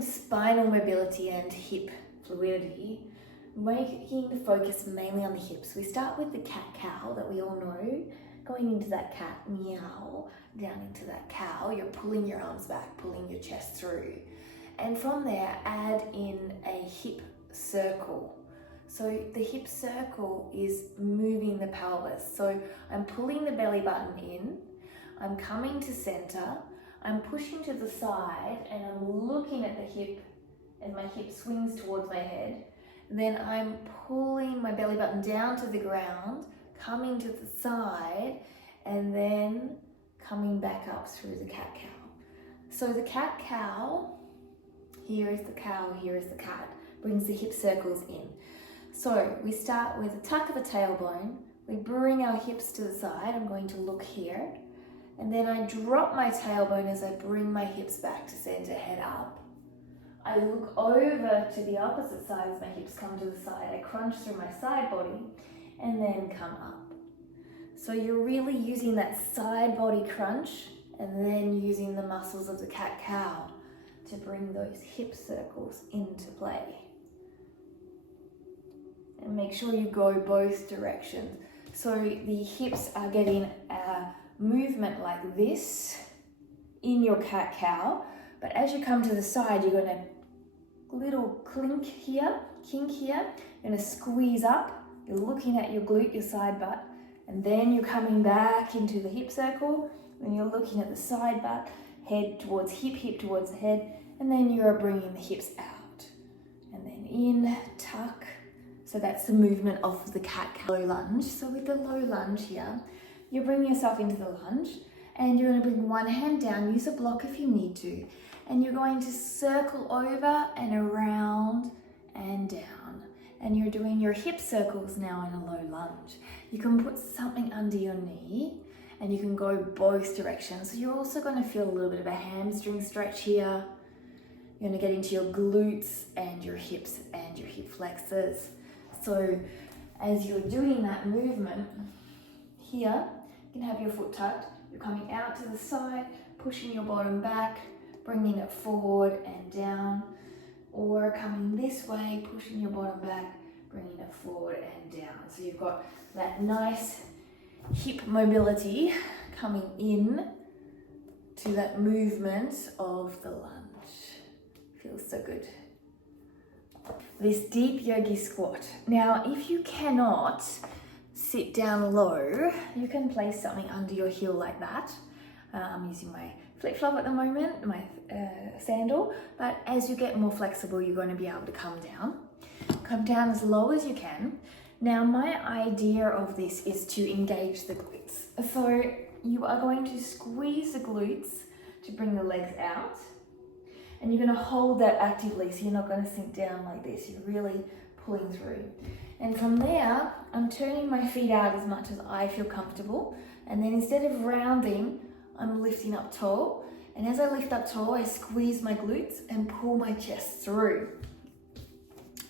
Spinal mobility and hip fluidity, making the focus mainly on the hips. We start with the cat-cow that we all know, going into that cat meow, down into that cow. You're pulling your arms back, pulling your chest through. And from there, add in a hip circle. So the hip circle is moving the pelvis. So I'm pulling the belly button in, I'm coming to center, I'm pushing to the side, and I'm looking at the hip as my hip swings towards my head. Then I'm pulling my belly button down to the ground, coming to the side, and then coming back up through the cat-cow. So the cat-cow, here is the cow, here is the cat, brings the hip circles in. So we start with a tuck of the tailbone, we bring our hips to the side, I'm going to look here, and then I drop my tailbone as I bring my hips back to center, head up. I look over to the opposite side as my hips come to the side, I crunch through my side body, and then come up. So you're really using that side body crunch, and then using the muscles of the cat-cow to bring those hip circles into play. And make sure you go both directions. So the hips are getting a movement like this in your cat-cow, but as you come to the side, you're going to little kink here, you're going to squeeze up, you're looking at your glute, your side butt, and then you're coming back into the hip circle, and you're looking at the side butt, head towards hip towards the head, and then you're bringing the hips out, and then in, tuck. So that's the movement of the cat-cow lunge. So with the low lunge here, you're bringing yourself into the lunge, and you're going to bring one hand down, use a block if you need to, and you're going to circle over and around and down. And you're doing your hip circles now in a low lunge. You can put something under your knee, and you can go both directions. So you're also going to feel a little bit of a hamstring stretch here. You're going to get into your glutes and your hips and your hip flexors. So as you're doing that movement here, you can have your foot tucked, you're coming out to the side, pushing your bottom back, bringing it forward and down, or coming this way, pushing your bottom back, bringing it forward and down. So you've got that nice hip mobility coming in to that movement of the lunge. Feels so good. This deep yogi squat. Now, if you cannot sit down low, you can place something under your heel like that. I'm using my flip-flop at the moment, my sandal, but as you get more flexible, you're going to be able to come down. Come down as low as you can. Now, my idea of this is to engage the glutes. So you are going to squeeze the glutes to bring the legs out. And you're going to hold that actively, so you're not going to sink down like this. You're really pulling through. And from there, I'm turning my feet out as much as I feel comfortable. And then instead of rounding, I'm lifting up tall. And as I lift up tall, I squeeze my glutes and pull my chest through.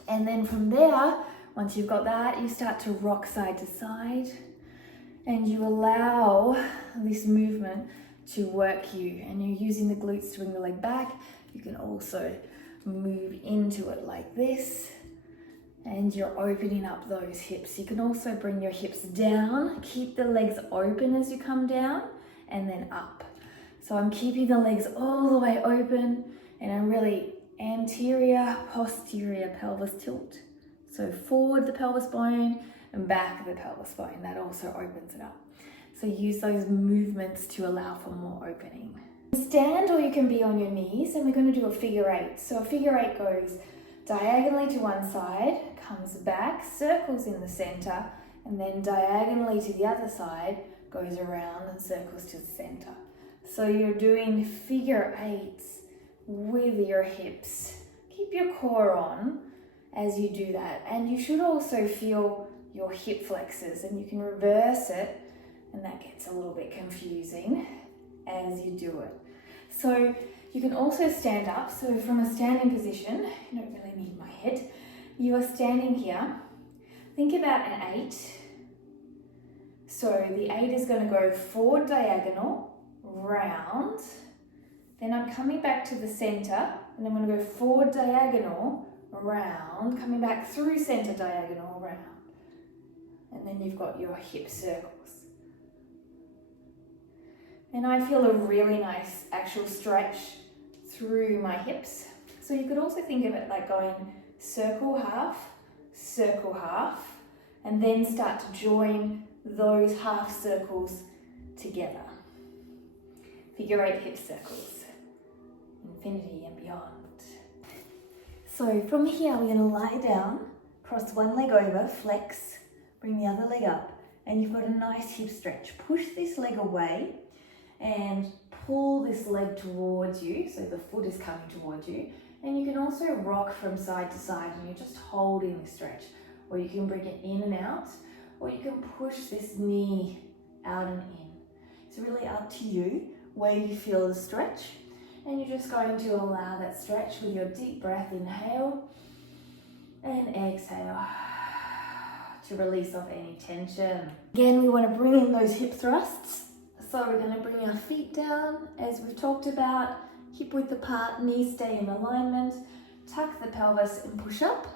And then from there, once you've got that, you start to rock side to side. And you allow this movement to work you. And you're using the glutes to bring the leg back. You can also move into it like this, and you're opening up those hips. You can also bring your hips down, keep the legs open as you come down, and then up. So I'm keeping the legs all the way open, and I'm really anterior, posterior pelvis tilt. So forward the pelvis bone and back the pelvis bone. That also opens it up. So use those movements to allow for more opening. Stand, or you can be on your knees, and we're going to do a figure eight. So a figure eight goes diagonally to one side, comes back, circles in the center, and then diagonally to the other side, goes around and circles to the center. So you're doing figure eights with your hips. Keep your core on as you do that. And you should also feel your hip flexors, and you can reverse it, and that gets a little bit confusing as you do it. So you can also stand up. So from a standing position, you don't really need my head. You are standing here. Think about an 8. So the 8 is going to go forward diagonal, round. Then I'm coming back to the center and I'm going to go forward diagonal, around, coming back through center diagonal, around. And then you've got your hip circles. And I feel a really nice actual stretch through my hips. So you could also think of it like going circle, half, and then start to join those half circles together. Figure 8 hip circles, infinity and beyond. So from here, we're going to lie down, cross one leg over, flex, bring the other leg up, and you've got a nice hip stretch. Push this leg away and pull this leg towards you, so the foot is coming towards you. And you can also rock from side to side, and you're just holding the stretch. Or you can bring it in and out, or you can push this knee out and in. It's really up to you where you feel the stretch. And you're just going to allow that stretch with your deep breath, inhale and exhale to release off any tension. Again, we want to bring in those hip thrusts. So we're going to bring our feet down, as we've talked about, hip width apart, knees stay in alignment, tuck the pelvis and push up.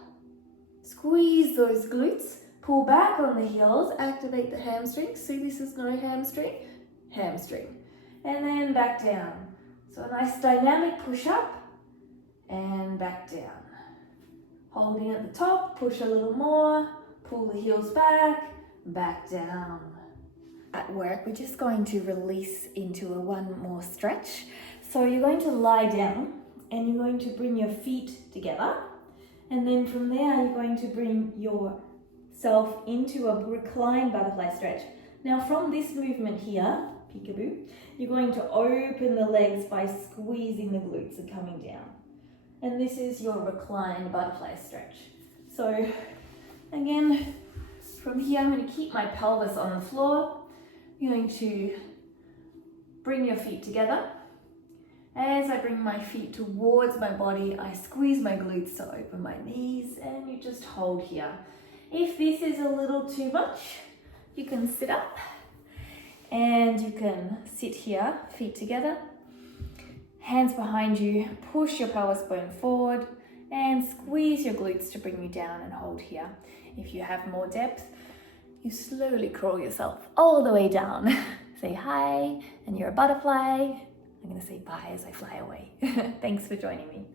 Squeeze those glutes, pull back on the heels, activate the hamstrings. See, this is no hamstring, hamstring. And then back down. So a nice dynamic push up and back down. Holding at the top, push a little more, pull the heels back, back down. At work, we're just going to release into a one more stretch. So you're going to lie down and you're going to bring your feet together. And then from there, you're going to bring yourself into a reclined butterfly stretch. Now from this movement here, peekaboo, you're going to open the legs by squeezing the glutes and coming down. And this is your reclined butterfly stretch. So again, from here, I'm going to keep my pelvis on the floor. You're going to bring your feet together. As I bring my feet towards my body, I squeeze my glutes to open my knees, and you just hold here. If this is a little too much, you can sit up and you can sit here, feet together, hands behind you, push your pelvis bone forward and squeeze your glutes to bring you down and hold here. If you have more depth, you slowly crawl yourself all the way down. Say hi, and you're a butterfly. I'm going to say bye as I fly away. Thanks for joining me.